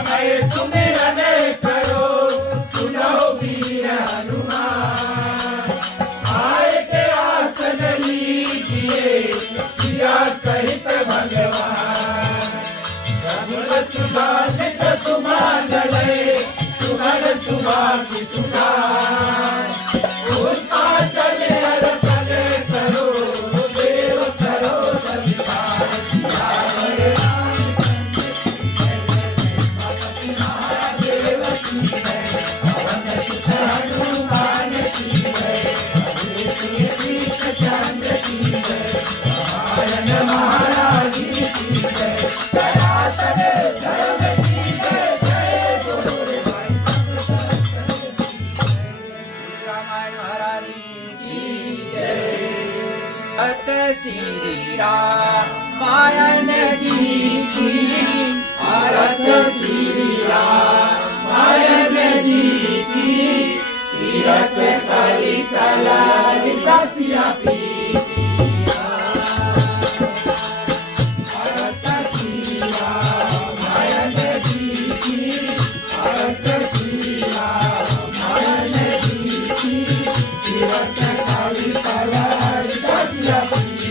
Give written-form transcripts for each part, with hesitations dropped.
समय सुमिरन करो सुनो वीर हनुमान। आए के आसन लीजिए किया कहित भगवान। रघुपति बाधित सुमान लय सुहर सुभाग सुखार। उत्पादन हर पद करो देव करो संहार। सियावर रामचंद्र की जय पवन सुत हनुमान की जय। अवधूत चंद्र की जय महाराज महाराज की जय। सनातन धर्म की जय जय बोल भाई रामायण महाराज की जय। भक्त श्री रामायण जी की भरत श्री रामायण जी की। तीरथ कली तलाल दसिया प्रीति भरत श्री रामायण जी की। भरत श्री रामायण जी की। तीरथ कली तलाल दसिया प्रीति।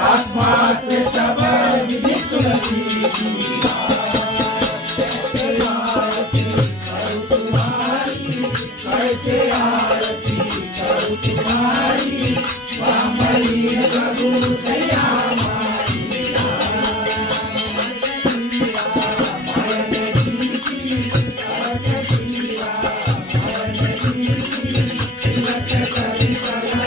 आत्मा से सब से आरती करूं तुम्हारी, वामलीन प्रभु दया मारी रामायण की अरथ की रामायण की तिलक कवि कला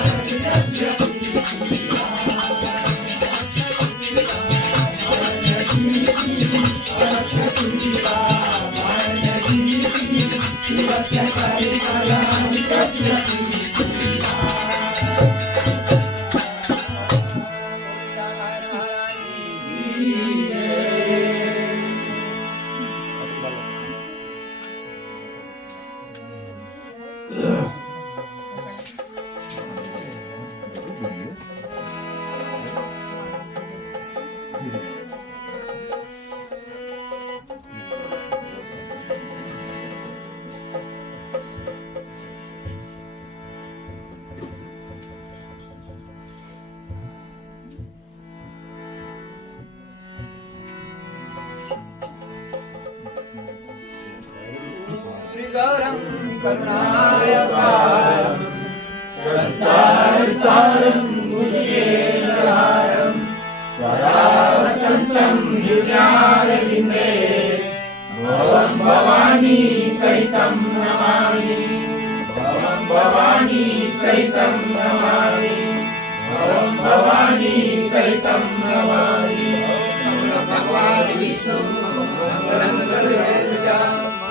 गौरं करुणावतारं संसारसारं भुजगेन्द्रहारं सदा वसन्तं हृदयारविन्दे भवं भवानी सहितं नमामि, भवं भवानी सहितं नमामि, भवं भवानी सहितं नमामि। भगवान् विष्णु मंगलं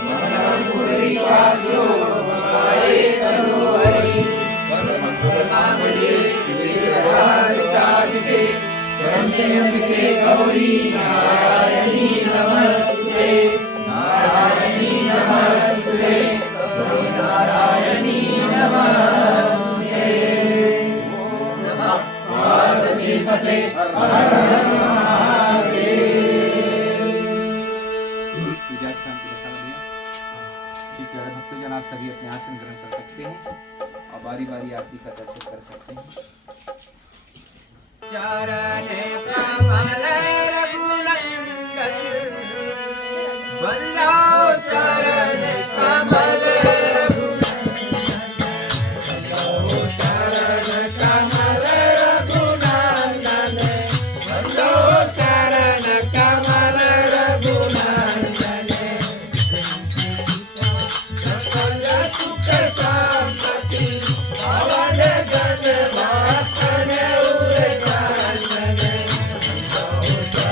करुणा पुरीवासो भवाये तनोहरि, सर्वमङ्गलमाङ्गल्ये शिवे सर्वार्थसाधिके शरण्ये त्र्यम्बके गौरी नारायणी नमस्तुते, नारायणी नमस्तुते, नारायणी नमस्तुते। ओम नमः पार्वतीपते हर हर महादेव। भक्तजन आप सभी अपने आसन ग्रहण कर सकते हैं और बारी बारी आरती का दर्शन कर सकते हैं। चरण कमल रघुनंदन वल्लभ चरण कमल Oh,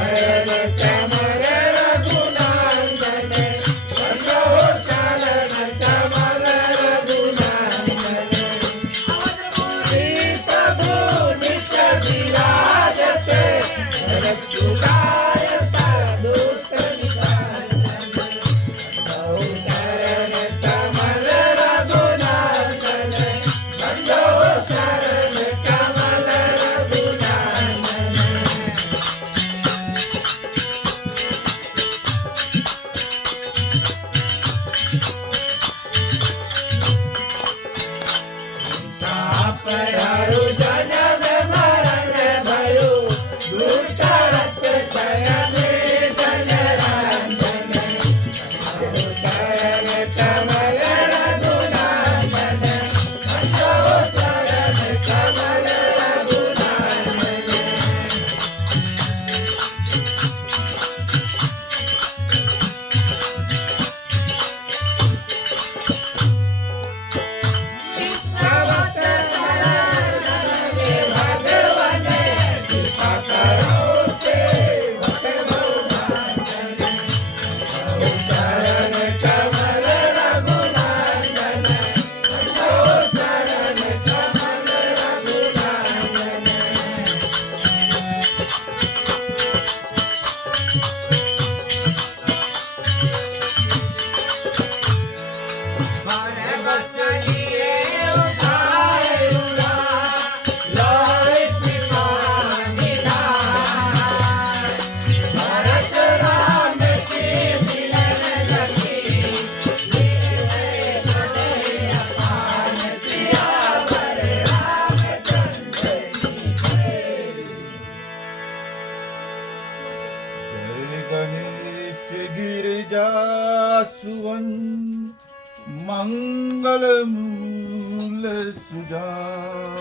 मंगल मूल सुजान,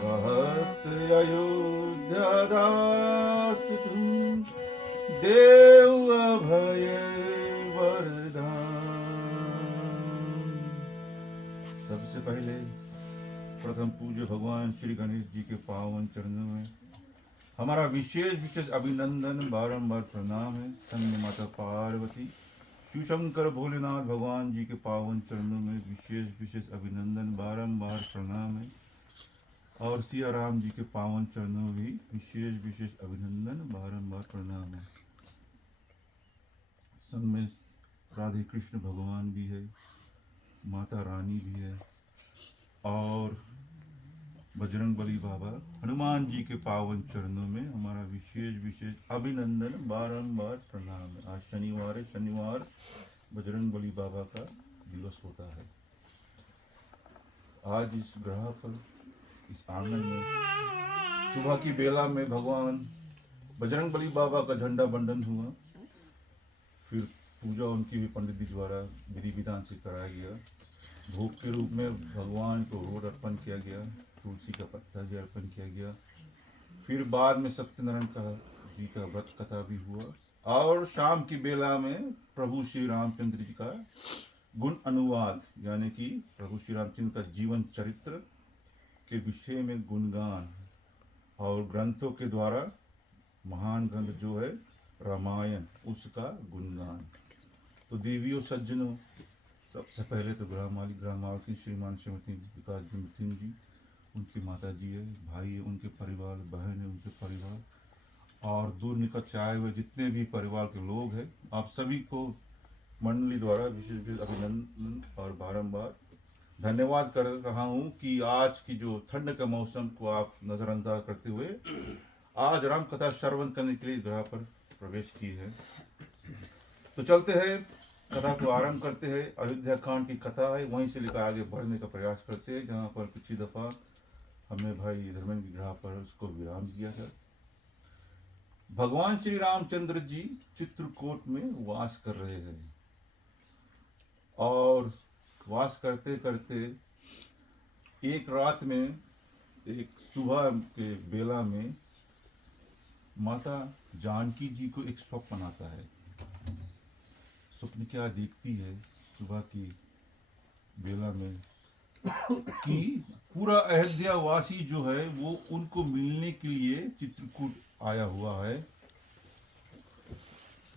कहत अयोध्या दास तुम, देव अभय वरदान। सबसे पहले प्रथम पूज्य भगवान श्री गणेश जी के पावन चरणों में हमारा विशेष विशेष अभिनंदन, बारंबार प्रणाम है। संग में माता पार्वती, शिव शंकर भोलेनाथ भगवान जी के पावन चरणों में विशेष विशेष अभिनंदन, बारंबार प्रणाम है। और सिया राम जी के पावन चरणों में भी विशेष विशेष अभिनंदन, बारंबार प्रणाम है। संग में राधे कृष्ण भगवान भी है, माता रानी भी है, और बजरंगबली बाबा हनुमान जी के पावन चरणों में हमारा विशेष विशेष अभिनंदन, बारंबार प्रणाम है। आज शनिवार है, शनिवार बजरंगबली बाबा का दिवस होता है। आज इस ग्रह पर, इस आंगन में सुबह की बेला में भगवान बजरंगबली बाबा का झंडा बंधन हुआ। फिर पूजा उनकी भी पंडित जी द्वारा विधि विधान से कराया गया। भोग के रूप में भगवान को रोड अर्पण किया गया, तुलसी का पत्ता भी अर्पण किया गया। फिर बाद में सत्यनारायण का जी का व्रत कथा भी हुआ, और शाम की बेला में प्रभु श्री रामचंद्र जी का गुण अनुवाद, यानी कि प्रभु श्री रामचंद्र का जीवन चरित्र के विषय में गुणगान, और ग्रंथों के द्वारा महान ग्रंथ जो है रामायण, उसका गुणगान। तो देवियों सज्जनों, सबसे पहले तो ग्रामावती श्रीमान श्रीमती विकास सिंह जी, उनकी माता जी है, भाई है, उनके परिवार, बहन है, उनके परिवार, और दूर निकट से आए हुए जितने भी परिवार के लोग हैं, आप सभी को मंडली द्वारा विशेष विशेष अभिनंदन और बारंबार धन्यवाद कर रहा हूँ कि आज की जो ठंड का मौसम को आप नज़रअंदाज करते हुए आज राम कथा श्रवण करने के लिए ग्रह पर प्रवेश की है। तो चलते हैं, कथा को आरंभ करते हैं। अयोध्या कांड की कथा है, वहीं से लेकर आगे बढ़ने का प्रयास करते हैं, जहाँ पर पिछली दफा हमने भाई धर्मेंद्र की ग्रह पर उसको विराम दिया था। भगवान श्री रामचंद्र जी चित्रकूट में वास कर रहे हैं, और वास करते करते एक रात में, एक सुबह के बेला में माता जानकी जी को एक स्वप्न आता है। स्वप्न क्या देखती है सुबह की बेला में कि पूरा अयोध्या वासी जो है वो उनको मिलने के लिए चित्रकूट आया हुआ है।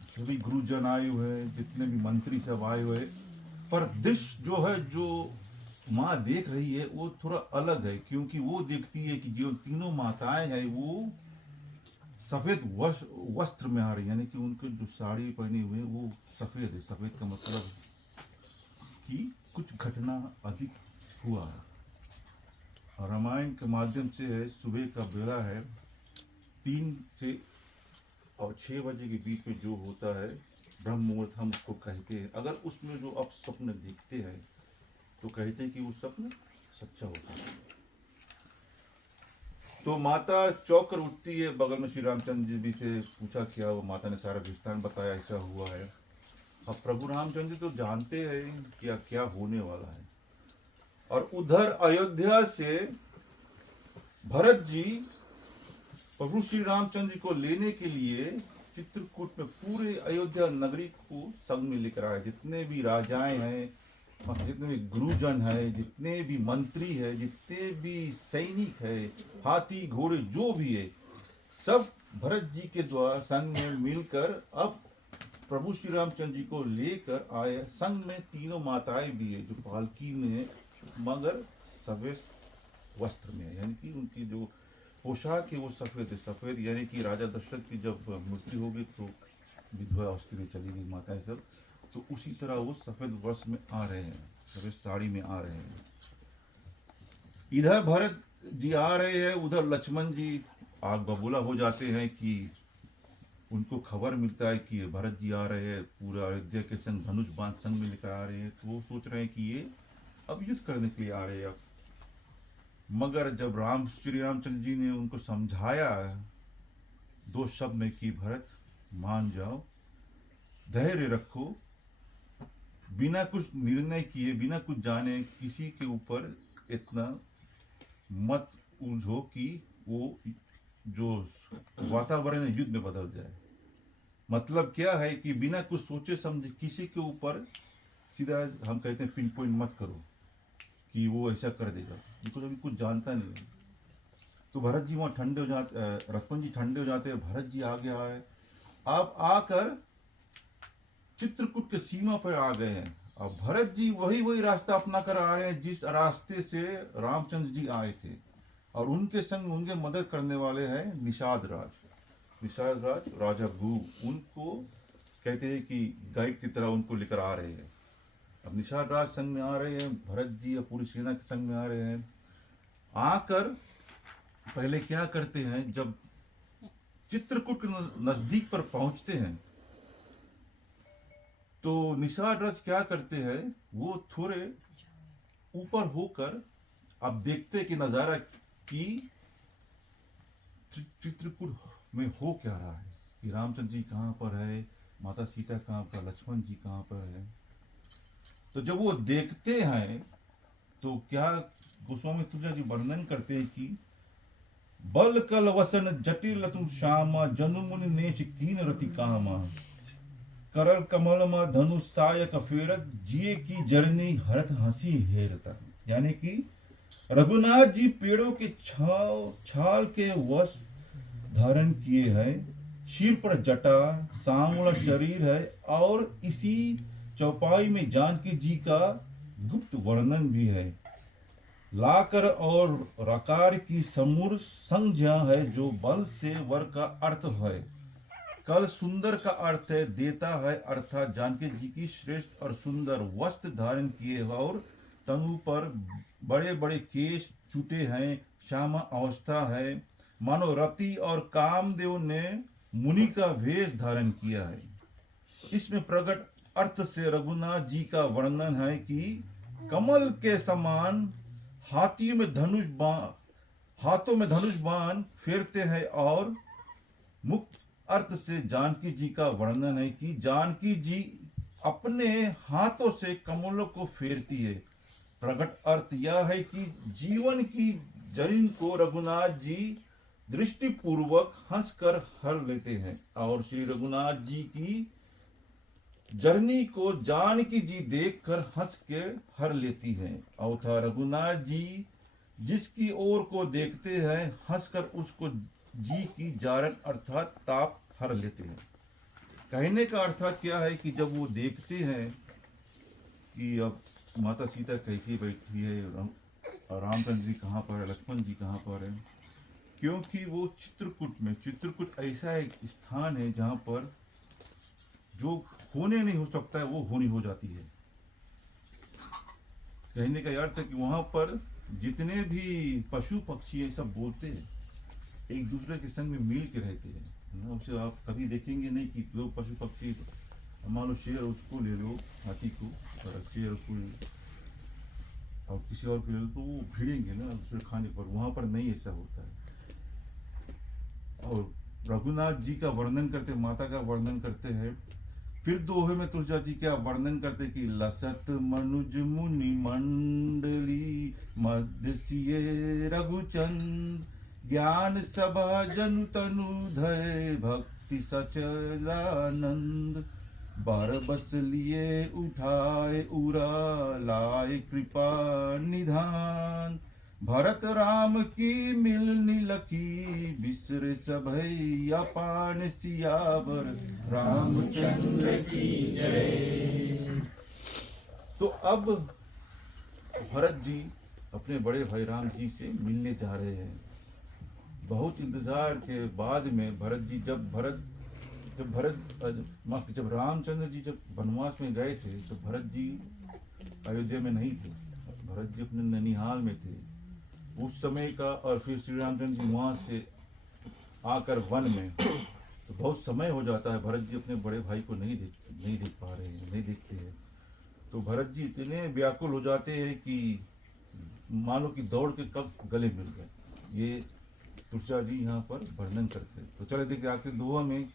सभी गुरुजन आए हुए हैं, जितने भी मंत्री सब आए हुए हैं, पर दृश्य जो है, जो माँ देख रही है वो थोड़ा अलग है, क्योंकि वो देखती है कि जो तीनों माताएं हैं वो सफेद वस्त्र में आ रही है, यानी कि उनके जो साड़ी पहने हुए हैं वो सफेद है। सफेद का मतलब कि कुछ घटना अधिक हुआ है। और रामायण के माध्यम से है, सुबह का बेला है, 3 से और 6 बजे के बीच में जो होता है ब्रह्म मुहूर्त हम उसको कहते हैं। अगर उसमें जो आप स्वप्न देखते हैं तो कहते हैं कि वो स्वप्न सच्चा होता है। तो माता चौंक कर उठती है, बगल में श्री रामचंद्र जी से पूछा क्या, वो माता ने सारा दृष्टांत बताया, ऐसा हुआ है। अब प्रभु रामचंद्र जी तो जानते हैं क्या क्या होने वाला है। और उधर अयोध्या से भरत जी प्रभु श्री रामचंद्र जी को लेने के लिए चित्रकूट में पूरे अयोध्या नगरी को संग में लेकर आए। जितने भी राजाएं हैं, जितने भी गुरुजन है, जितने भी मंत्री है, जितने भी सैनिक है, हाथी घोड़े जो भी है, सब भरत जी के द्वारा संग में मिलकर अब प्रभु श्री रामचंद्र जी को लेकर आए। संग में तीनों माताएं भी है जो पालकी में, मगर सफेद वस्त्र में है, यानी कि उनकी जो पोशाक है वो सफेद है। सफेद यानी कि राजा दशरथ की जब मृत्यु हो गई तो विधवा अवस्था में चली गई माताएं सब, तो उसी तरह वो सफेद वस्त्र में आ रहे हैं, सफेद साड़ी में आ रहे हैं। इधर भरत जी आ रहे हैं, उधर लक्ष्मण जी आग बबूला हो जाते हैं कि उनको खबर मिलता है कि भरत जी आ रहे हैं, पूरा अयोध्या के संग धनुष बाण संग में लेकर आ रहे हैं। तो वो सोच रहे हैं कि ये अब युद्ध करने के लिए आ रहे हैं अब। मगर जब श्री रामचंद्र जी ने उनको समझाया 2 शब्द में कि भरत मान जाओ, धैर्य रखो, बिना कुछ निर्णय किए, बिना कुछ जाने किसी के ऊपर इतना मत उलझो कि वो जो वातावरण है युद्ध में बदल जाए। मतलब क्या है कि बिना कुछ सोचे समझे किसी के ऊपर सीधा हम कहते हैं पिन पॉइंट मत करो कि वो ऐसा कर देगा, बिकॉज अभी कुछ जानता नहीं है। तो भरत जी वहाँ ठंडे हो जाते, लक्ष्मण जी ठंडे हो जाते हैं, भरत जी आगे आए, अब आकर चित्रकूट के सीमा पर आ गए हैं। अब भरत जी वही रास्ता अपना कर आ रहे हैं जिस रास्ते से रामचंद्र जी आए थे, और उनके संग उनके मदद करने वाले हैं निषाद राज राजा भू, उनको कहते हैं कि गाइड की तरह उनको लेकर आ रहे हैं। अब निषाद राज संग में आ रहे हैं, भरत जी और पूरी सेना के संग में आ रहे हैं। आकर पहले क्या करते हैं, जब चित्रकूट के नजदीक पर पहुंचते हैं तो निषाद राज क्या करते हैं, वो थोड़े ऊपर होकर अब देखते कि नजारा कि चित्रकूट में हो क्या रहा है, कि रामचंद्र जी कहाँ पर है, माता सीता कहाँ पर, लक्ष्मण जी कहाँ पर है। तो जब वो देखते हैं तो क्या गोस्वामी तुलसी जी वर्णन करते हैं कि बल कल वसन जटिल तुम श्यामा, जनु मुनि नेश कीन रति कामा, करल कमल में धनुष सायक फेरत, जिए की जरनी हरत हंसी हेरता। यानी कि रघुनाथ जी पेड़ों के छाल के वस्त्र धारण किए हैं, सिर पर जटा, सांवला शरीर है, और इसी चौपाई में जानकी जी का गुप्त वर्णन भी है। लाकर और रकार की समूर संज्ञा है, जो बल से वर का अर्थ है। कल सुंदर का अर्थ है देता है, अर्थात जानकी जी की श्रेष्ठ और सुंदर वस्त्र धारण किए हैं, और तनु पर बड़े बड़े केश छूटे हैं, श्यामा अवस्था है, मानो रति और कामदेव ने मुनि का वेश धारण किया है। इसमें प्रकट अर्थ से रघुनाथ जी का वर्णन है कि कमल के समान हाथों में धनुष बाण फेरते हैं, और मुक्त अर्थ से जानकी जी का वर्णन है कि जानकी जी अपने हाथों से कमलों को फेरती है। प्रकट अर्थ यह है कि जीवन की जरीन को रघुनाथ जी दृष्टिपूर्वक हंसकर हर लेते हैं, और श्री रघुनाथ जी की जर्नी को जानकी जी देखकर हंस के हर लेती है। और था रघुनाथ जी जिसकी ओर को देखते हैं, हंसकर उसको जी की जारन अर्थात ताप हर लेते हैं। कहने का अर्थात क्या है कि जब वो देखते हैं कि अब माता सीता कैसी बैठी है, रामचंद्र जी कहाँ पर है, लक्ष्मण जी कहाँ पर है, क्योंकि वो चित्रकूट ऐसा एक स्थान है जहाँ पर जो होने नहीं हो सकता है वो होनी हो जाती है। कहने का अर्थ है कि वहां पर जितने भी पशु पक्षी ये सब बोलते हैं, एक दूसरे के संग में मिल के रहते हैं। उसे आप कभी देखेंगे नहीं कि लोग पशु पक्षी, मान लो शेर उसको ले लो, हाथी को, और शेर को और किसी और को ले लो, तो वो भिड़ेंगे ना दूसरे खाने पर। वहां पर नहीं ऐसा होता है। और रघुनाथ जी का वर्णन करते, माता का वर्णन करते हैं। फिर दोहे में तुलसी जी क्या वर्णन करते कि लसत मनुज मुनि मंडली मध्य रघुचंद, ज्ञान सभा जनु तनु धय भक्ति सचलानंद, बार बस लिए उठाए उरा लाए कृपा निधान, भरत राम की मिलनी लकी बिसरे सभई अपान सियावर रामचंद्र की जय। तो अब भरत जी अपने बड़े भाई राम जी से मिलने जा रहे हैं। बहुत इंतजार के बाद में जब रामचंद्र जी जब वनवास में गए थे तो भरत जी अयोध्या में नहीं थे, भरत जी अपने ननिहाल में थे उस समय का। और फिर श्री रामचंद्र जी वहाँ से आकर वन में, तो बहुत समय हो जाता है, भरत जी अपने बड़े भाई को नहीं देख पा रहे हैं, नहीं देखते हैं। तो भरत जी इतने व्याकुल हो जाते हैं कि मानो कि दौड़ के कब गले मिल गए। ये तुलसा जी यहाँ पर वर्णन करते हैं। तो चले देखिए आखिर दोहा में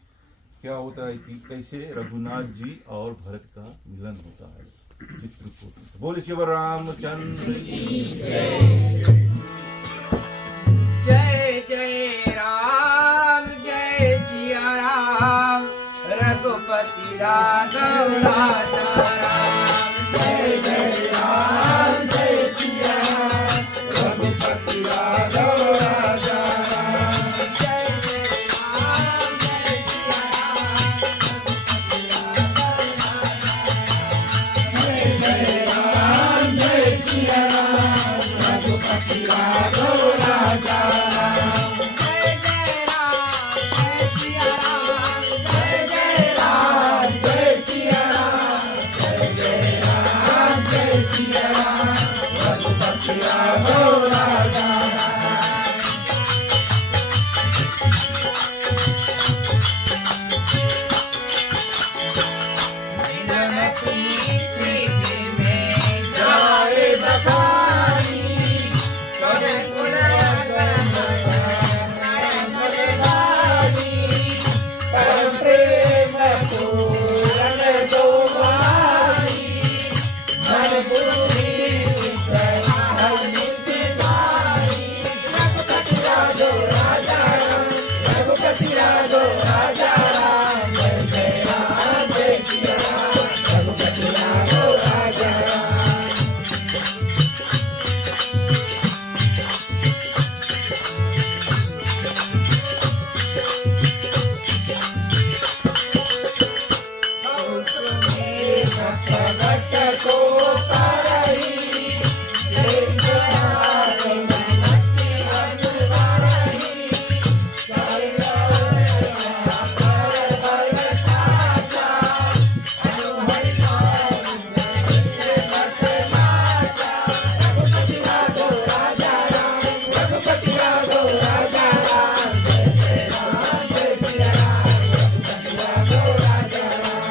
क्या होता है कि कैसे रघुनाथ जी और भरत का मिलन होता है। चित्रकूट। बोले शिव रामचंद्र की जय जय राम जय सिया राम रघुपति राघव राजा राम। जय जय राम जय सिया राम रघुपति राघव राजा राम। जय जय राम जय सिया राम जय सिया राम रघुपति राघव राजा राम। जय जय राम जय सिया राम जय जय राम जय सिया राम जय जय राम जय सिया राम रघुपति राघव राजा राम। जाए बखानी करे प्रेम पूरन दो भाई मन बुद्धि रघुपति राघव राजा राम रघुपति राघव राजा राम। जय जय राम जय सिया राम रघुपति राघव राजा राम। भक्त को परही एक हाथ में मट्टी भरही रघुपति राघव राजा राम रघुपति राघव राजा राम। जय जय राम जय सिया राम रघुपति राघव राजा राम।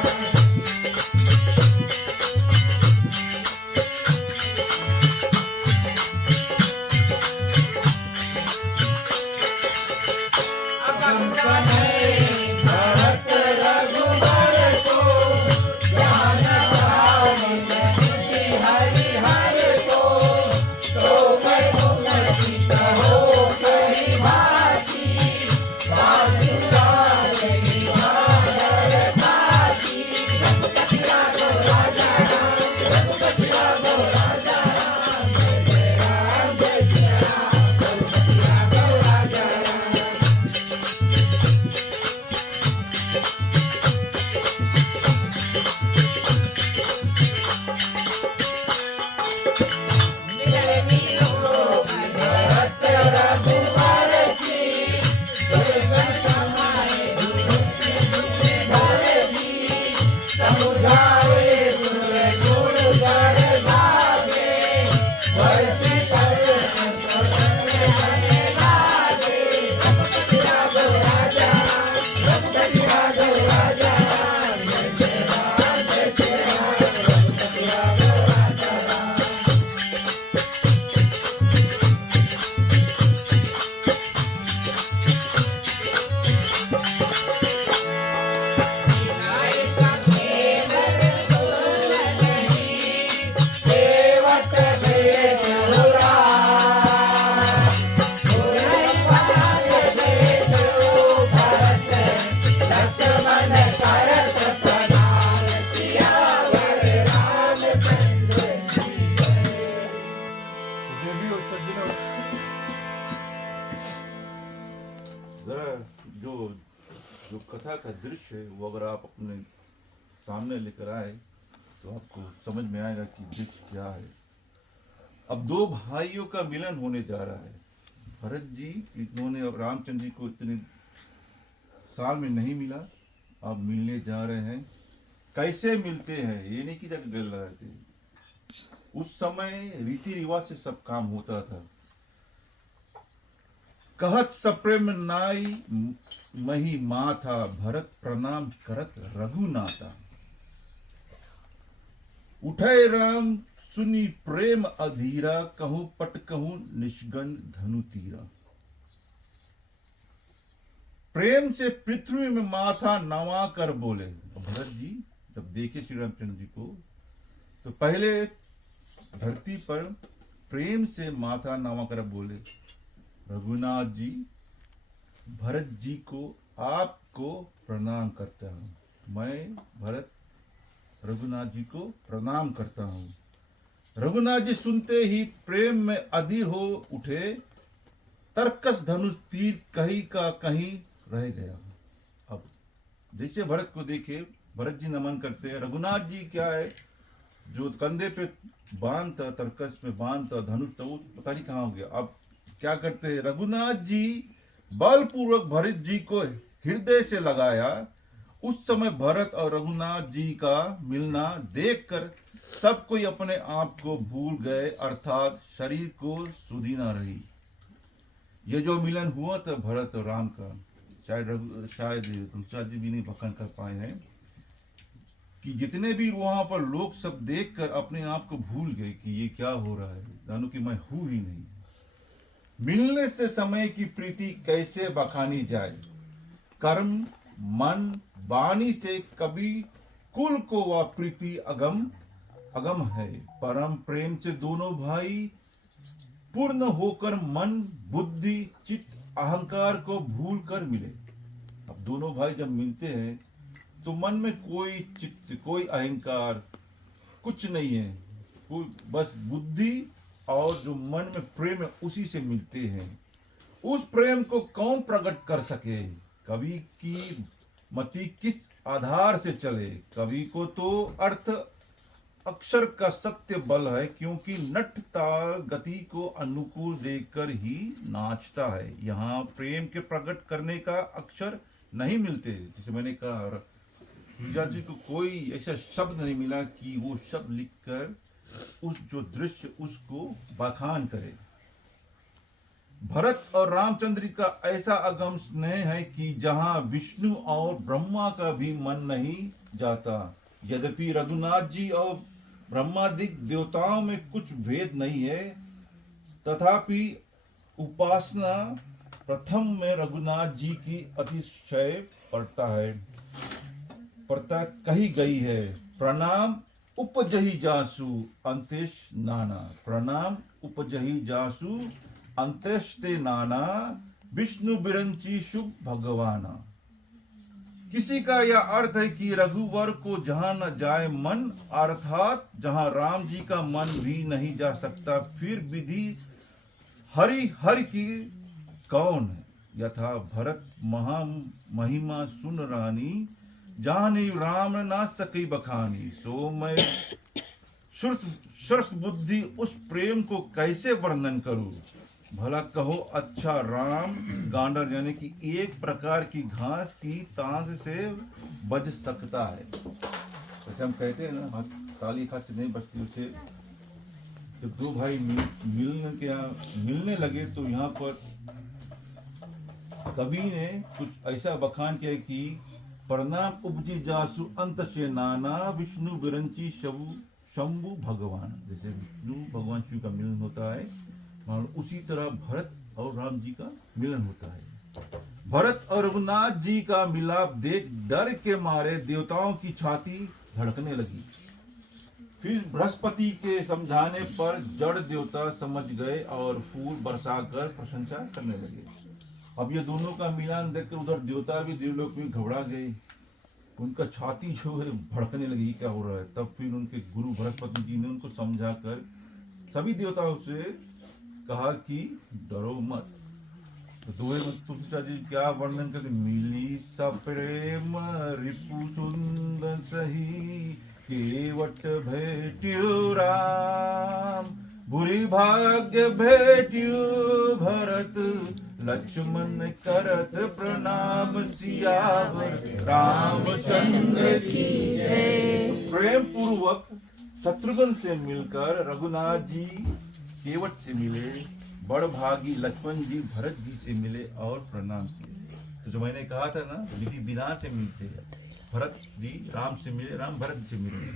भरत रघुबर को ज्ञान भाव में हरि हर को तो करुणति कहो कहि भाषी बाजुराई भागर भाषी। रघुपति राघव राजा राम रघुपति राघव राजा राम। जय जय राम जय सिया राम रघुपति राघव राजा राम। भरत रघुबर की दुर्गम समाए भरती समुझाए सुर गुण गण भागे भरती कर बने लागे। रघुपति राघव राजा रघुपति राघव राजा राम। जय जय राम जय सिया राम रघुपति राघव राजा राम। सेवक भेद हुरा पार भेद भरत लक्ष्मण करत प्रणाम सियावर रामचंद्र की जय। देवियों सज्जनों, जरा जो जो कथा का दृश्य है वो अगर आप अपने सामने लेकर आए तो आपको समझ में आएगा कि दृश्य क्या है। अब दो भाइयों का मिलन होने जा रहा है। भरत जी इन्होंने अब रामचंद्र जी को इतने साल में नहीं मिला, अब मिलने जा रहे हैं। कैसे मिलते हैं ये नहीं कि जगह गल रहे थे। उस समय रीति रिवाज से सब काम होता था। कहत सप्रेम नाई मही माथा भरत प्रणाम करत रघुनाथा। उठे राम सुनी प्रेम अधीरा कहूं पट कहूं निष्गन धनु तीरा। प्रेम से पृथ्वी में माथा नवा कर बोले। भरत जी जब देखे श्री रामचंद्र जी को तो पहले धरती पर प्रेम से माथा नवाकर बोले, रघुनाथ जी, भरत जी को आपको प्रणाम करता हूँ। मैं भरत रघुनाथ जी को प्रणाम करता हूँ। रघुनाथ जी सुनते ही प्रेम में अधीर हो उठे, तरकस धनुष तीर कहीं का कहीं रह गया। अब जैसे भरत को देखे, भरत जी नमन करते हैं। रघुनाथ जी क्या है, जो कंधे पे बांध था, तरकस में बांध था, धनुष था, वो पता नहीं कहाँ हो गया। अब क्या करते हैं, रघुनाथ जी बलपूर्वक भरत जी को हृदय से लगाया। उस समय भरत और रघुनाथ जी का मिलना देखकर सब कोई अपने आप को भूल गए, अर्थात शरीर को सुधी न रही। ये जो मिलन हुआ था भरत और राम का, शायद तुलसीदास जी भी नहीं बखान कर पाए हैं कि जितने भी वहां पर लोग सब देखकर अपने आप को भूल गए कि ये क्या हो रहा है, जानो कि मैं हूं ही नहीं। मिलने से समय की प्रीति कैसे बखानी जाए, कर्म मन वाणी से कभी कुल को वह प्रीति अगम अगम है। परम प्रेम से दोनों भाई पूर्ण होकर मन बुद्धि चित्त अहंकार को भूल कर मिले। अब दोनों भाई जब मिलते हैं तो मन में कोई चित्त कोई अहंकार कुछ नहीं है, कोई बस बुद्धि और जो मन में प्रेम है उसी से मिलते हैं। उस प्रेम को कौन प्रकट कर सके, कवि की मति किस आधार से चले। कवि को तो अर्थ अक्षर का सत्य बल है, क्योंकि नट ताल गति को अनुकूल देखकर ही नाचता है। यहाँ प्रेम के प्रकट करने का अक्षर नहीं मिलते। जैसे मैंने कहा, तुलसीदास जी को कोई ऐसा शब्द नहीं मिला कि वो शब्द लिखकर उस जो दृश्य उसको बखान करे। भरत और रामचंद्र का ऐसा अगम स्नेह है कि जहां विष्णु और ब्रह्मा का भी मन नहीं जाता। यद्यपि रघुनाथ जी और ब्रह्मादिक देवताओं में कुछ भेद नहीं है, तथापि उपासना प्रथम में रघुनाथ जी की अतिशय पड़ता कही गई है। प्रणाम उपजहि जासु अंतेश नाना, प्रणाम उपजहि जासु अंत्यस्ते नाना, विष्णु बिरंची शुभ भगवाना। किसी का यह अर्थ है कि रघुवर को जहां न जाए मन, अर्थात जहां राम जी का मन भी नहीं जा सकता, फिर विधि हरि हरि की कौन है। यथा भरत महा महिमा सुन रानी, जानी राम ना सकी बखानी। सो मैं श्रुत बुद्धि उस प्रेम को कैसे वर्णन करूं। भला कहो अच्छा राम गांडर, यानी कि एक प्रकार की घास की तांस से बज सकता है। जैसे हम कहते हैं ना, ताली खास से नहीं बजती। उसे जब दो भाई मिलने लगे तो यहाँ पर कवि ने कुछ ऐसा बखान किया कि प्रणाम उपजी जासु अंत से नाना, विष्णु बिरंची शंभु भगवान। जैसे विष्णु भगवान शिव का मिलन होता है, और उसी तरह भरत और राम जी का मिलन होता है। भरत और रघुनाथ जी का मिलाप देख डर के मारे देवताओं की छाती धड़कने लगी। फिर बृहस्पति के समझाने पर जड़ देवता समझ गए और फूल बरसाकर प्रशंसा करने लगे। अब ये दोनों का मिलन देखकर उधर देवता भी देवलोक में घबरा गए, उनका छाती जो है भड़कने लगी, क्या हो रहा है। तब फिर उनके गुरु बृहस्पति जी ने उनको समझाकर सभी देवताओं से कहा कि डरो मत। तो दोहे में तुलसीदास जी क्या वर्णन करते, मिली सप्रेम रिपु सुंदर सही, केवट भेट्यो राम, बुरी भाग्य भेट्यो भरत, लक्ष्मण करत प्रणाम सियावर रामचंद्र की जय। प्रेम पूर्वक शत्रुघ्न से मिलकर रघुनाथ जी केवट से मिले, बड़ भागी लक्ष्मण जी भरत जी से मिले और प्रणाम किए। तो जो मैंने कहा था ना, विधि विधान से मिलते हैं। भरत जी राम से मिले, राम भरत से मिले।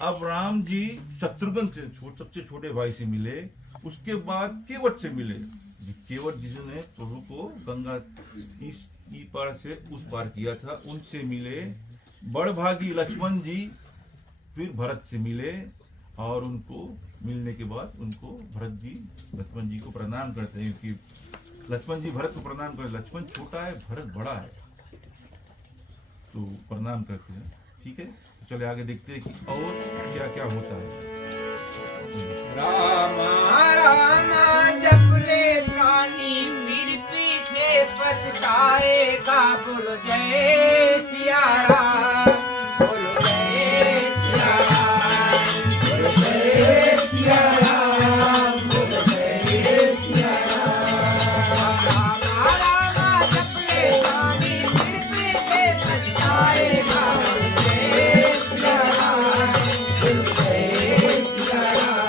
अब राम जी शत्रुघ्न से सबसे छोटे भाई से मिले, उसके बाद केवट से मिले। केवट जिसने प्रभु को गंगा इस पार से उस पार किया था, उनसे मिले। बड़ भागी लक्ष्मण जी फिर भरत से मिले और उनको मिलने के बाद उनको भरत जी लक्ष्मण जी को प्रणाम करते हैं कि लक्ष्मण जी भरत को प्रणाम करते, लक्ष्मण छोटा है भरत बड़ा है, तो प्रणाम करते हैं। ठीक है, तो चले आगे देखते हैं कि और क्या क्या होता है। रामा रामा जपले प्राणी फिर पीछे पछताएगा, बोलो जय सिया राम, बोलो जय सिया राम, बोलो जय सिया राम, बोलो जय सिया राम। रामा रामा जपले प्राणी फिर पीछे पछताएगा, बोलो जय सिया राम, बोलो जय सिया राम।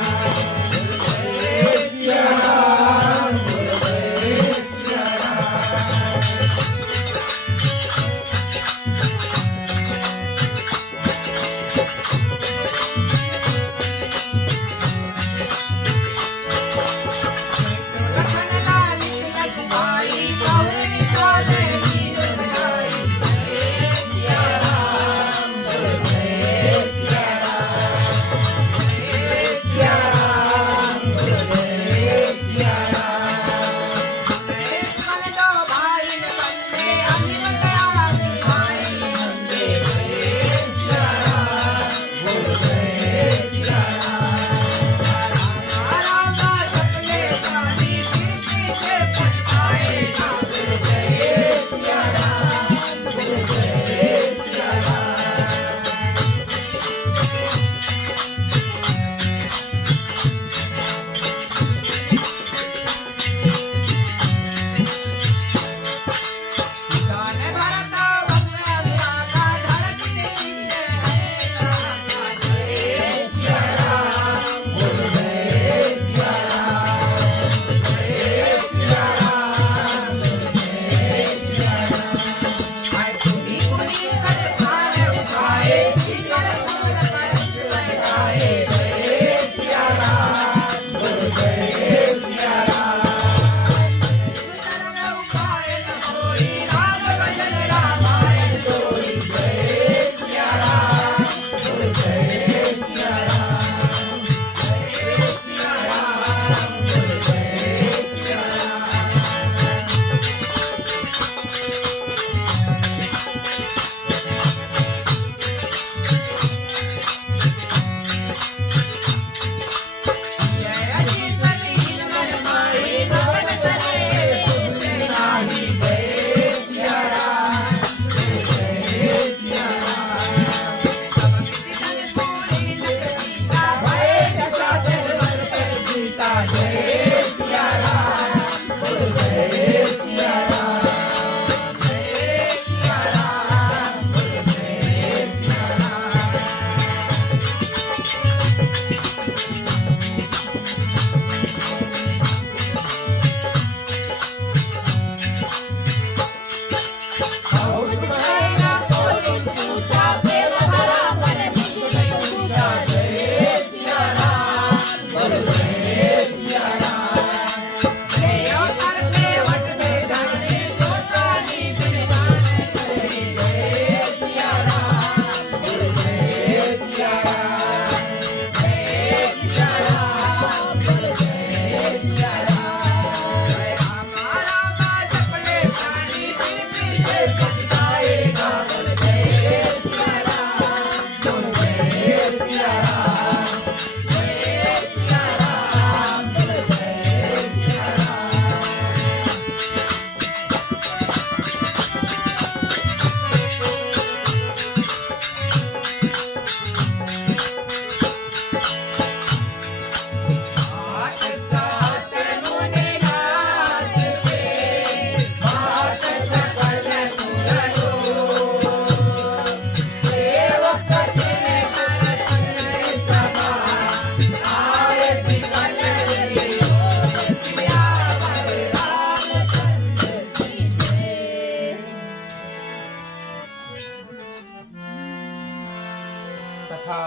कथा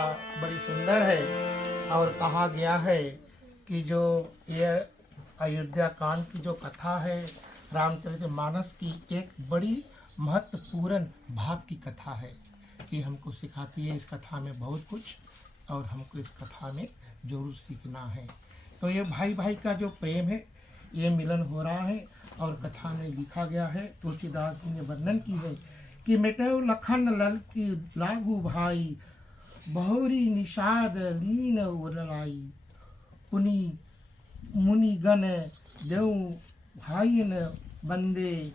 बड़ी सुंदर है और कहा गया है कि जो ये अयोध्या कांड की जो कथा है रामचरितमानस की एक बड़ी महत्वपूर्ण भाग की कथा है कि हमको सिखाती है इस कथा में बहुत कुछ और हमको इस कथा में जरूर सीखना है। तो ये भाई भाई का जो प्रेम है ये मिलन हो रहा है और कथा में लिखा गया है, तुलसीदास जी ने वर्णन की है कि मेटो लखन लल की लागू भाई, बहुरी निषाद लीन उरलाई, पुनि मुनिगण देव भाई न बंदे,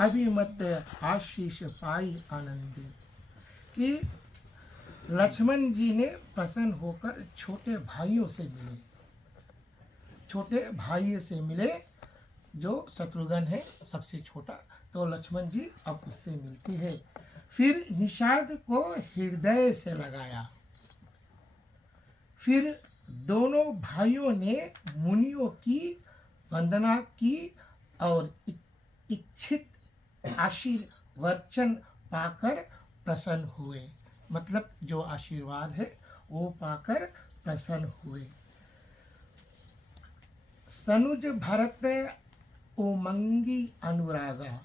अभिमत आशीष पाई आनंदे। कि लक्ष्मण जी ने प्रसन्न होकर छोटे भाइयों से मिले, छोटे भाई से मिले जो शत्रुघ्न है सबसे छोटा, तो लक्ष्मण जी अब उससे मिलते हैं। फिर निषाद को हृदय से लगाया। फिर दोनों भाइयों ने मुनियों की वंदना की और इच्छित आशीर्वचन पाकर प्रसन्न हुए। मतलब जो आशीर्वाद है वो पाकर प्रसन्न हुए। सनुज भरत उमंगी अनुरागा,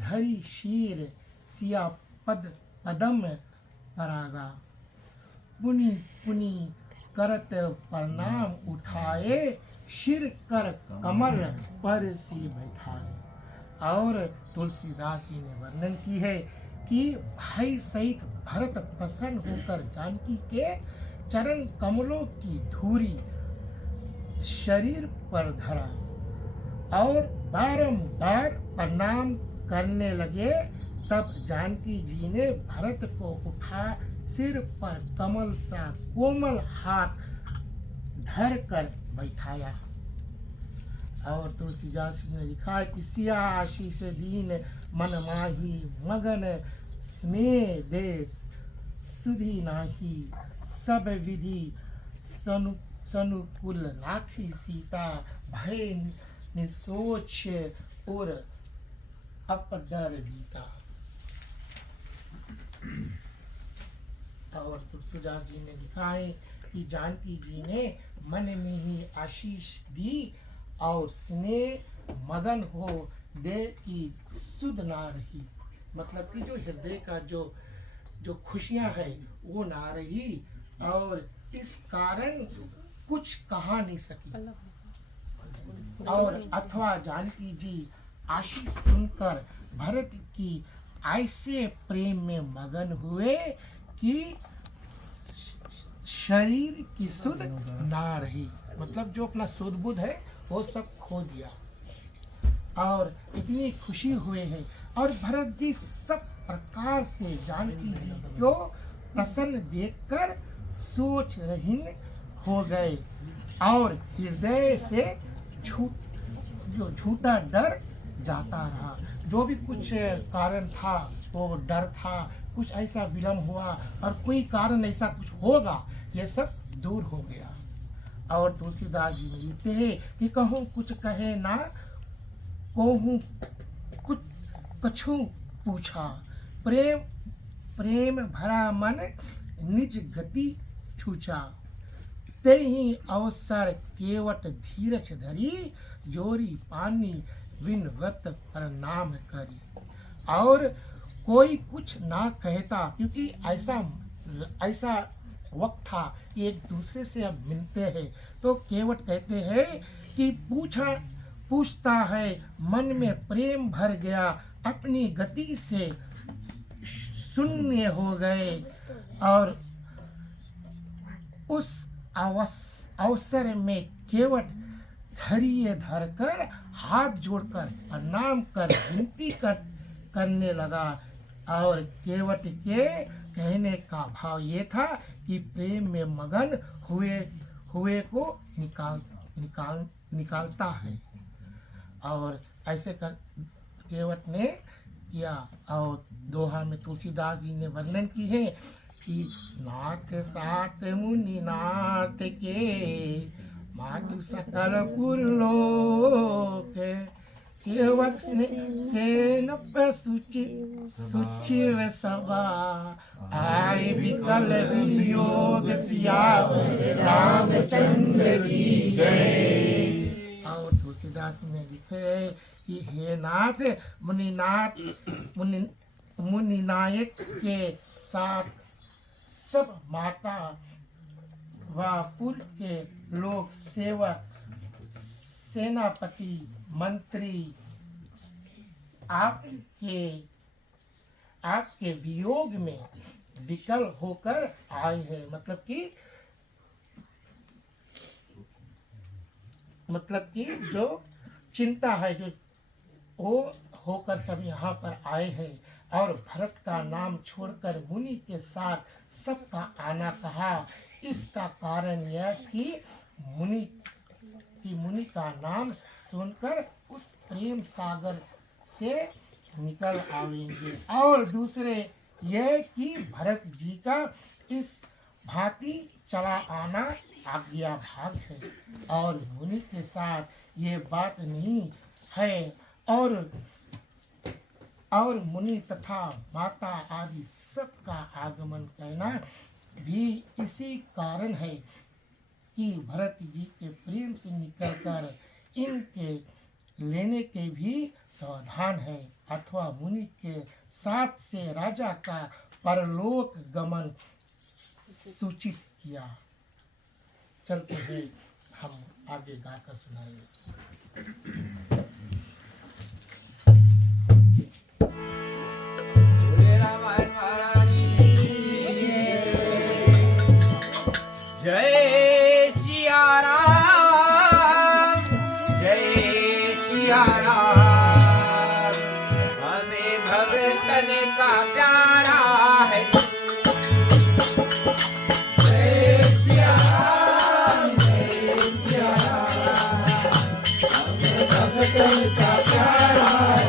धरी शीर सिया पद पदम परागा, पुनि पुनि करत प्रणाम उठाए, शिर कर कमल पर सी बैठाए। और तुलसीदास जी ने वर्णन की है कि भाई सहित भरत प्रसन्न होकर जानकी के चरण कमलों की धूरी शरीर पर धरा और बारंबार प्रणाम करने लगे। तब जानकी जी ने भरत को उठा सिर पर कमल सा कोमल हाथ धर कर बैठाया। और तुलसीदास ने लिखा है कि सिया आशीष दीन मन माही, मगन स्नेह देश सुधी नाही, सब विधि सनुकूल लाखी सीता, भय निसोच और अपडर बीता। और तुलसीदास जी ने लिखा है कि जानकी जी ने मन में ही आशीष दी और स्नेह मगन हो दे की सुध ना रही। मतलब कि जो हृदय का जो खुशियां है वो ना रही और इस कारण कुछ कहा नहीं सकी। और अथवा जानकी जी आशीष सुनकर भरत की ऐसे प्रेम में मगन हुए कि शरीर की सुध ना रही। मतलब जो अपना सुध बुध है वो सब खो दिया और इतनी खुशी हुए हैं। और भरत जी सब प्रकार से जानकी जी को प्रसन्न देखकर सोच रहीन हो गए और हृदय से झूठा डर जाता रहा। जो भी कुछ कारण था वो डर था, कुछ ऐसा विलम्ब हुआ और कोई कारण ऐसा कुछ होगा, ये सब दूर हो गया। और तुलसीदास जी लिखते हैं कि कहूँ कुछ कहे ना, कहूँ कुछ कछु पूछा, प्रेम प्रेम भरा मन निज गति छूचा, ते ही अवसर केवट धीरज धरी, जोरी पानी विनवत प्रणाम करी। और कोई कुछ ना कहता क्योंकि ऐसा वक्त था कि एक दूसरे से अब मिलते हैं। तो केवट कहते हैं कि पूछता है, मन में प्रेम भर गया, अपनी गति से शून्य हो गए। और उस अवसर में केवट धैर्य धरकर हाथ जोड़कर प्रणाम कर विनती करने लगा। और केवट के कहने का भाव ये था कि प्रेम में मगन हुए को निकालता है। और ऐसे कर केवट ने किया। और दोहा में तुलसीदास जी ने वर्णन की है कि नाथ साथ मुनि नाथ के, मातु सकल पुरलोक, सेवक से नप सुचिव सभा, आय विकल वियोग सियावर रामचंद्र की जय। और तुलसीदास ने लिखे कि हे नाथ, मुनिनायक के साथ सब माता व पूर्व के लोग, सेवक, सेनापति, मंत्री आपके वियोग में विकल होकर आए हैं। मतलब कि जो चिंता है, जो वो होकर सब यहाँ पर आए हैं। और भरत का नाम छोड़कर मुनि के साथ सबका आना कहा। इसका कारण यह कि मुनि का नाम सुनकर उस प्रेम सागर से निकल आवेंगे। और दूसरे यह कि भरत जी का इस भांति चला आना आज्ञा भाग है और मुनि के साथ ये बात नहीं है। और मुनि तथा माता आदि सबका आगमन करना भी इसी कारण है कि भरत जी के प्रेम से निकलकर इनके लेने के भी सावधान है, अथवा मुनि के साथ से राजा का परलोक गमन सूचित किया। चलते हैं, हम आगे गाकर सुनाएंगे। जय सिया राम, जय सिया राम, हमें भगतन का प्यारा है। जय सिया राम, जय सिया राम, हमें भगतन का प्यारा है।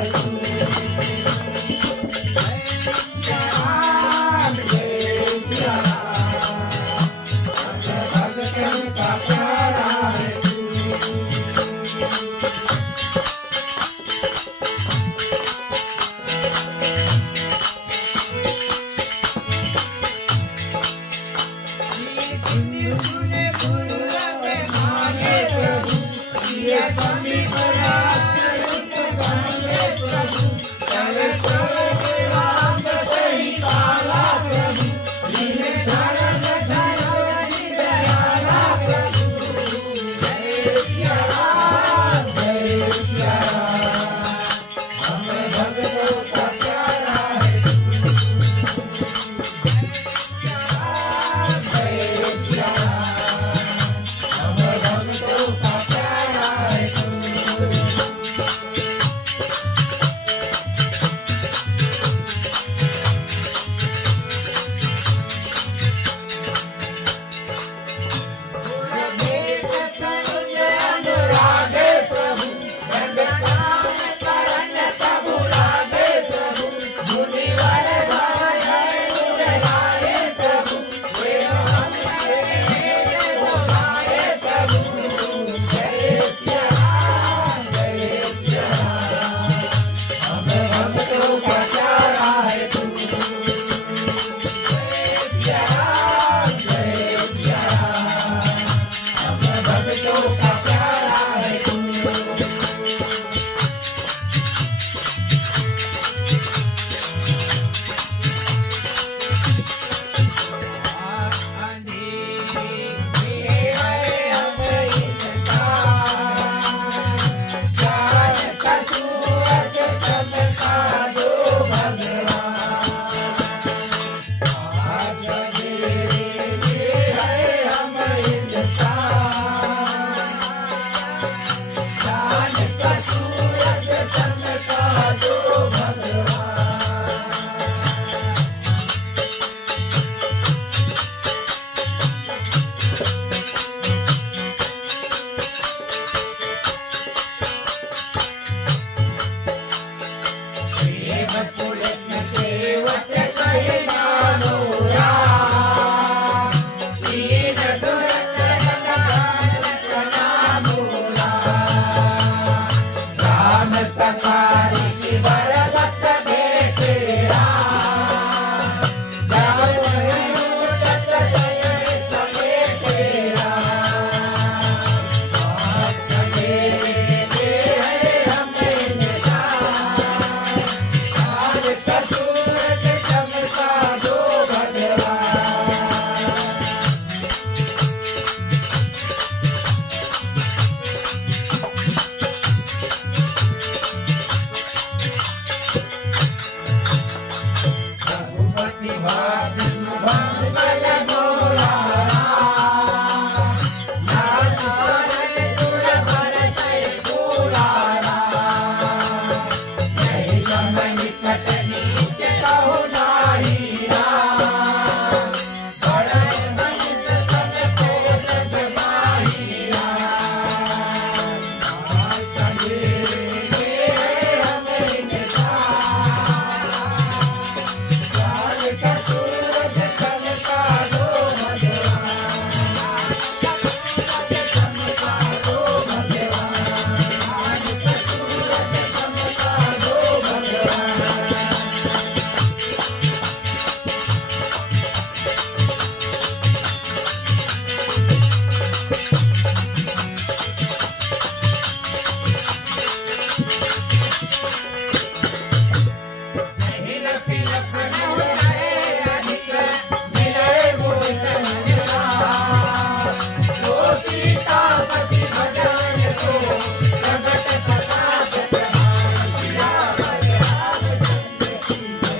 सीतापति भजन को प्रगट प्रताप प्रधान किया बल रामचंद्र की जय।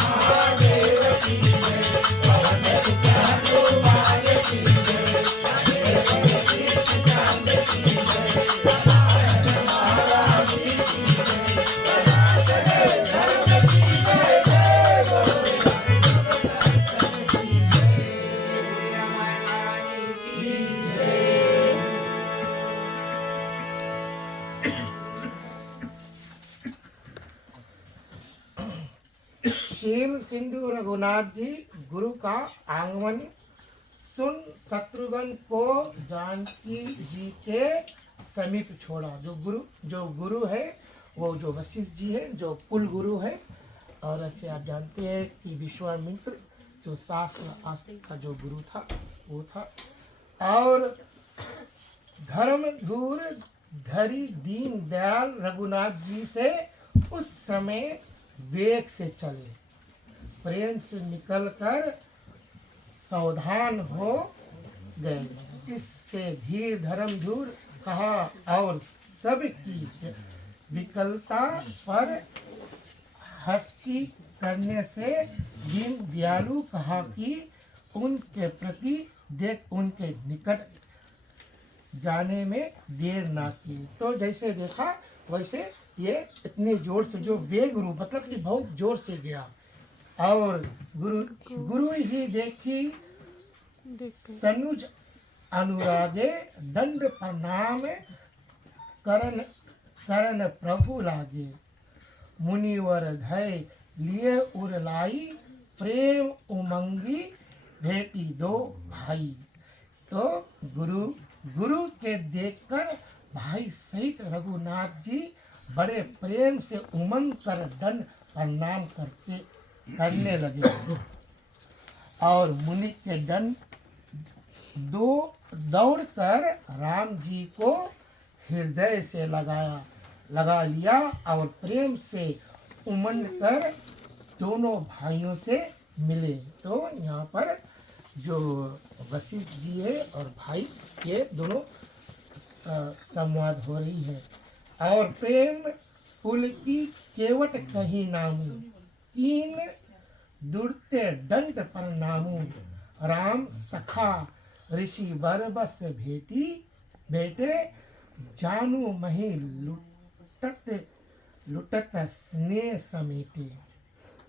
महादेव की जय, पवन सुत हनुमान की जय, शीश चांद की जय, नारायण महाराज की जय, सनातन धर्म की जय। जय बोलो रामायण की जय। शील सिंधु रघुनाथ जी गुरु का आगमन सुन शत्रुघ्न को जानकी जी के समीप छोड़ा। जो गुरु है वो जो वशिष्ठ जी है, जो कुल गुरु है। और ऐसे आप जानते हैं कि विश्वामित्र जो शास्त्र आस्तिक का जो गुरु था वो था। और धर्मधूर धरी दीन दयाल रघुनाथ जी से उस समय वेग से चले, प्रेम से निकलकर सावधान हो गए। इससे धीर धर्मधूर कहा और सबकी विकलता पर हंसी करने से दीन दयालु कहा कि उनके प्रति देख उनके निकट जाने में देर ना की। तो जैसे देखा वैसे ये इतने जोर से जो वेग रूप मतलब कि बहुत जोर से गया। और गुरु ही देखी सनुज अनुरागे दंड प्रणाम करन करन प्रभु लागे। मुनिवर धय लिए उरलाई प्रेम उमंगी भेटी दो भाई। तो गुरु के देखकर भाई सहित रघुनाथ जी बड़े प्रेम से उमंग कर दंड प्रणाम करने लगे। और मुनि के दंड दौड़कर राम जी को हृदय से लगा लिया और प्रेम से उमंग कर दोनों भाइयों से मिले। तो यहाँ पर जो वशिष्ठ जी है और भाई ये दोनों संवाद हो रही है। और प्रेम पुल की केवट कहीं नामू कीन दुर्ते दंड पर नामू। राम सखा ऋषि बरबस बेटे जानू मही लुटत स्नेह समेटे।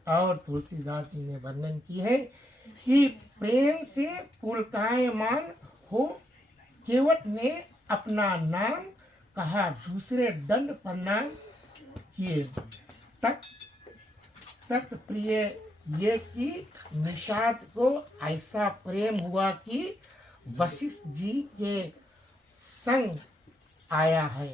और तुलसीदास जी ने वर्णन की है कि प्रेम से पुलकायमान हो केवट ने अपना नाम कहा, दूसरे दंड प्रणाम किए। तत् प्रिय ये कि निषाद को ऐसा प्रेम हुआ कि वशिष्ठ जी के संग आया है,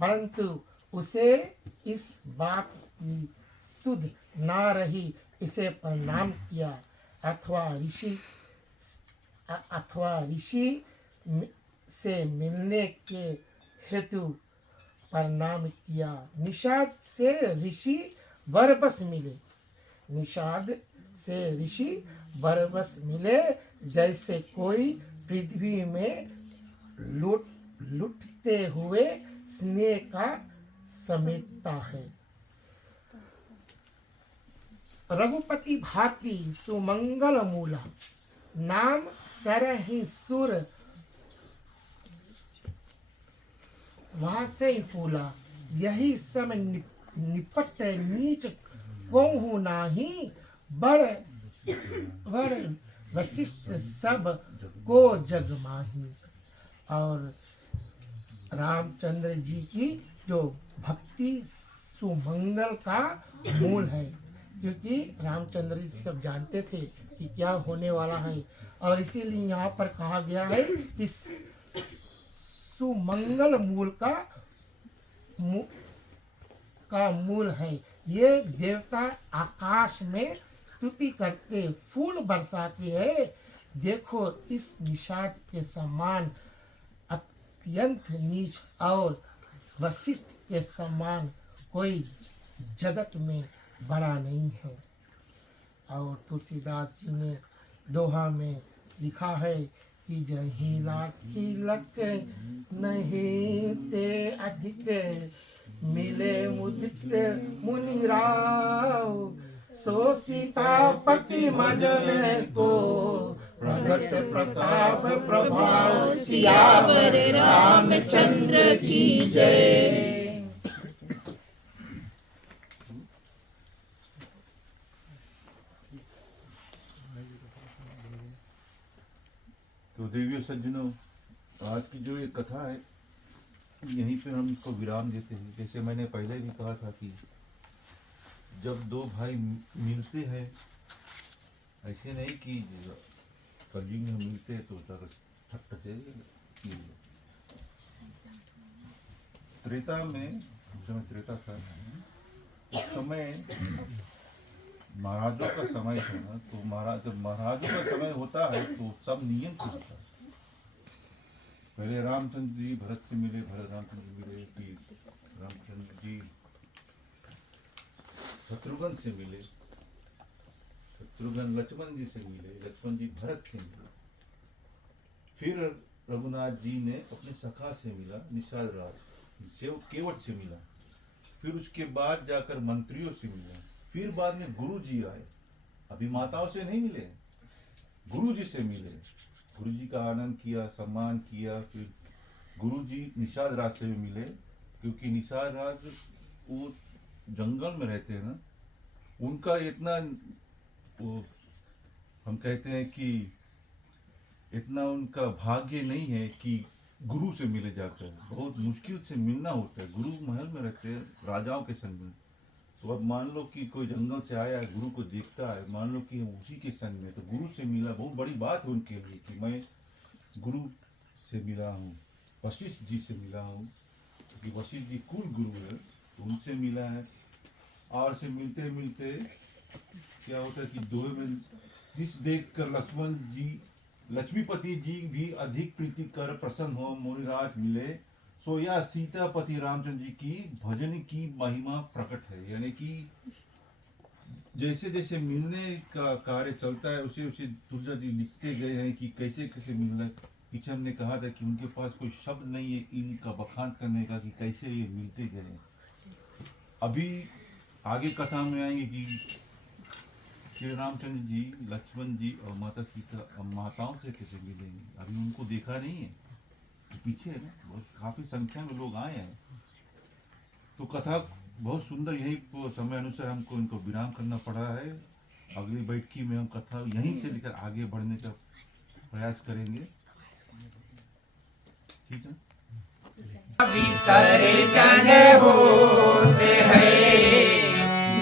परंतु उसे इस बात की सुध ना रही, इसे प्रणाम किया अथवा ऋषि से मिलने के हेतु प्रणाम किया। निषाद से ऋषि बरबस मिले, निषाद से ऋषि बरबस मिले, जैसे कोई पृथ्वी में लुटते हुए स्नेह का समेटता है। रघुपति भाती सुमंगल मूला नाम सरहि सुर वहाँ से ही फूला। यही सब निपट नीच कहूँ नाही, बड़ वशिष्ठ सब को जग माही। और रामचंद्र जी की जो भक्ति सुमंगल का मूल है, क्योंकि रामचंद्र जी सब जानते थे कि क्या होने वाला है। और इसीलिए यहाँ पर कहा गया है कि सुमंगल मूल का मूल है। ये देवता आकाश में स्तुति करते फूल बरसाते हैं। देखो इस निषाद के समान अत्यंत नीच और वशिष्ठ के समान कोई जगत में बड़ा नहीं है। और तुलसीदास जी ने दोहा में लिखा है कि जही लाखी लक नहीं ते अधिक मिले मुदित मुनिराव सो सीतापति मजन को प्रगट प्रताप प्रभाव सियावर रामचंद्र की जय। तो देवियों सज्जनों, आज की जो ये कथा है यहीं पे हम इसको विराम देते हैं। जैसे मैंने पहले भी कहा था कि जब दो भाई मिलते हैं, ऐसे नहीं कि कलयुग में मिलते हैं तो छट से मिल। त्रेता में, उस समय त्रेता था, उस समय महाराजों का समय था ना, तो जब महाराजों का समय होता है तो सब नियम से होता है। पहले रामचंद्र जी भरत से मिले, रामचंद्र जी मिले, फिर रामचंद्र जी शत्रुघ्न से मिले, शत्रुघ्न लक्ष्मण जी से मिले, लक्ष्मण जी भरत से मिले, फिर रघुनाथ जी ने अपने सखा से मिला, निषाद राज से, केवट से मिला, फिर उसके बाद जाकर मंत्रियों से मिला, फिर बाद में गुरु जी आए। अभी माताओं से नहीं मिले, गुरु जी से मिले, गुरु जी का आनंद किया, सम्मान किया। फिर गुरु जी निषाद राज से भी मिले, क्योंकि निषाद राज वो जंगल में रहते हैं ना, उनका इतना वो हम कहते हैं कि इतना उनका भाग्य नहीं है कि गुरु से मिले जाकर, बहुत मुश्किल से मिलना होता है। गुरु महल में रहते हैं राजाओं के संग में। तो अब मान लो कि कोई जंगल से आया है, गुरु को देखता है, मान लो कि उसी के संग में, तो गुरु से मिला, बहुत बड़ी बात है उनके लिए कि मैं गुरु से मिला हूँ, वशिष्ठ जी से मिला हूँ, क्योंकि वशिष्ठ जी कुल गुरु है, तो उनसे मिला है। और से मिलते मिलते क्या होता है कि दो में जिस देख कर लक्ष्मण जी, लक्ष्मीपति जी भी अधिक प्रीति कर प्रसन्न हो मुनिराज मिले, सो यह सीतापति रामचंद्र जी की भजन की महिमा प्रकट है। यानी कि जैसे जैसे मिलने का कार्य चलता है उसे उसे तुलजा जी लिखते गए हैं कि कैसे कैसे मिलना। पीछे हमने कहा था कि उनके पास कोई शब्द नहीं है इनका बखान करने का कि कैसे ये मिलते गए। अभी आगे कथा में आएंगे कि श्री रामचंद्र जी, लक्ष्मण जी और माता सीता माताओं से कैसे मिलेंगे। अभी उनको देखा नहीं है, पीछे है ना, बहुत काफी संख्या में लोग आए हैं। तो कथा बहुत सुंदर, यही समय अनुसार हमको इनको विराम करना पड़ा है। अगली बैठकी में हम कथा यहीं से लेकर आगे बढ़ने का प्रयास करेंगे। ठीक है। विसर्जन होते हैं,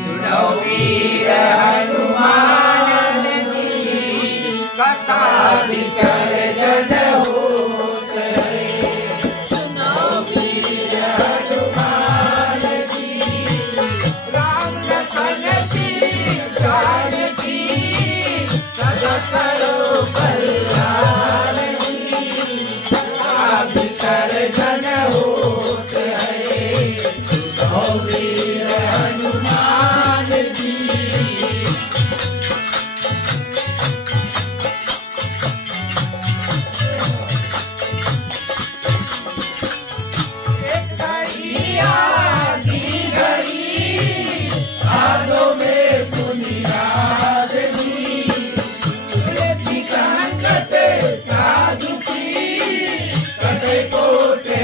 सुनो वीर हनुमान जी, कथा विसर्जन होते हैं, सुनो वीर हनुमान जी, राम लखन जानकी सदा करो कल्याण जी, कथा विसर्जन होते हैं, सुनो वीर हनुमान जी। कोटे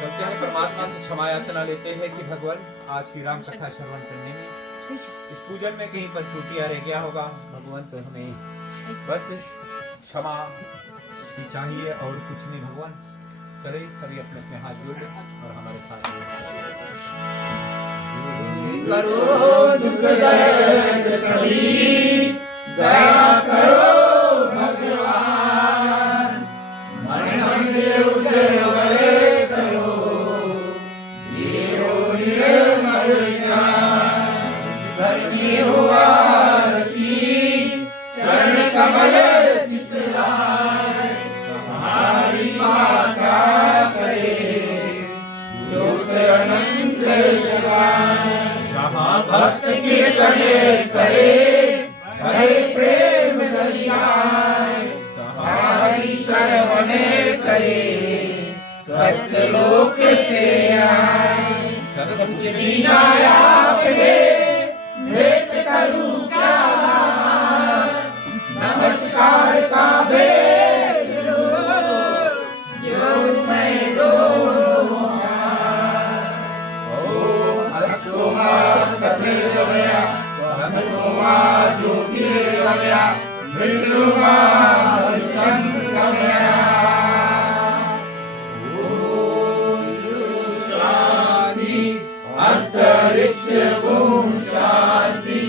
चलते हैं परमात्मा से क्षमा याचना लेते हैं कि भगवान आज की राम कथा श्रवण करने में इस पूजन में कहीं पर त्रुटियां रह गया होगा भगवान, तो हमें बस क्षमा ही चाहिए और कुछ नहीं भगवान। चले सभी अपने अपने हाथ जोड़े और हमारे साथ करो दुख दर्द सभी, दया करो भगवान, मरण उद्भवे करो, देहो निर्मल ज्ञान, धर्मी हुआ रति, चरण कमल स्थित लाए, तुम्हारी आशा करे, ज्योत अनंत जगाए, जहाँ भक्त कीर्तने करे, हरे प्रेम दरियाए, तुम्हारी शरवणे करे, सत्यलोक से आए, सच दीना आपने, भेंट करूं क्या, नमस्कार का भेंट लो, जो मैं दो सदैवया, हनुमा ज्योतिर्गमया, मृत्युमा हरिकंगमया। ओम शांति, अंतरिक्ष ओम शांति,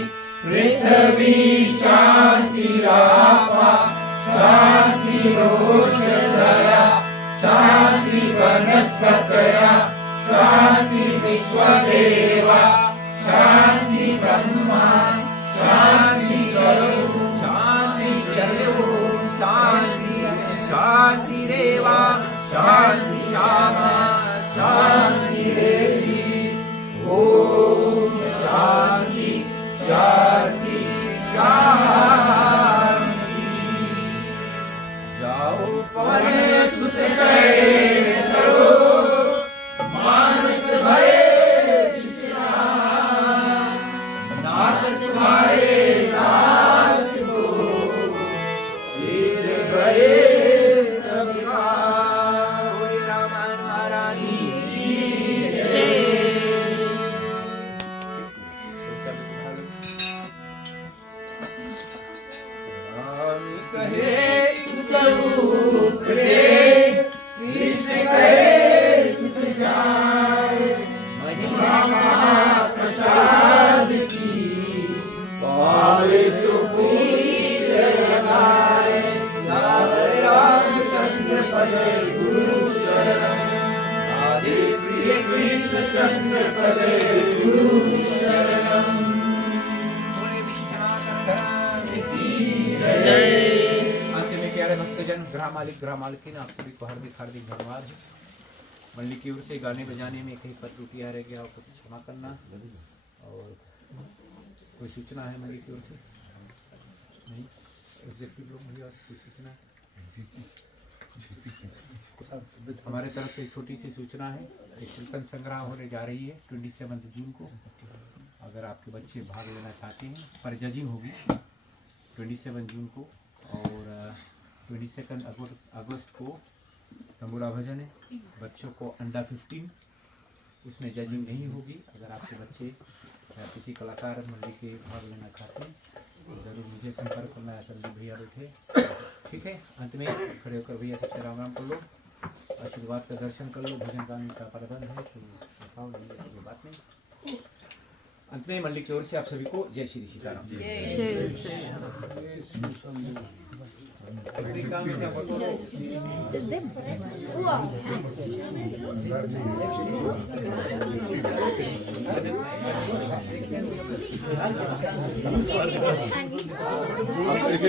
पृथ्वी शांति रापा, शांति रोषधया, शांति वनस्पतया, शांति विश्वदेवा, शांति ब्रह्मा, शांति स्वरूप, शांति सर्वोम, शांति शांति रेवा, शांति श्यामा, शांति देवी। ओम शांति शांति शांति। जाओ पवन सुत शयन करो, मानस भय तुम्हारे दास को शीघ्र भये स्वरूप रे कृष्ण कहे तुझ जाए महिमा महाप्रसाद की पावे सुपुनीत लगाए सागर रामचंद्र पदे गुरु शरण आदि प्रिय कृष्ण चंद्र पदे गुरु शरणम अंत में प्यारे भक्तजन ग्राह मालिकीन आप सभी को हार्दिक हार्दिक धन्यवाद है। मंडली की ओर से गाने बजाने में कहीं पर त्रुटियां रह गया आपको क्षमा करना। और कोई सूचना है मंडली की ओर से? नहीं, एग्जीक्यूटिव लोग मुझे कोई सूचना? हमारे तरफ से एक छोटी सी सूचना है, एक कीर्तन संग्रह होने जा रही है 27 जून को। अगर आपके बच्चे भाग लेना चाहते हैं, पर जजिंग होगी 27 जून को, और 22 अगस्त को तंबुरा भजन है। बच्चों को अंडर 15 उसमें जजिंग नहीं होगी। अगर आपके बच्चे या किसी कलाकार मंडली के भाग लेना चाहते हैं तो ज़रूर मुझे संपर्क करना है। संदीप भैया बैठे, ठीक है। अंत में खड़े होकर भैया सबसे राम राम कर लो, आशीर्वाद का दर्शन कर लो। भजन गाने का प्रबंध है तो बताओ, नहीं है कोई बात नहीं। अंत में मंडली की ओर से आप सभी को जय श्री सीताराम। अगली काम क्या एक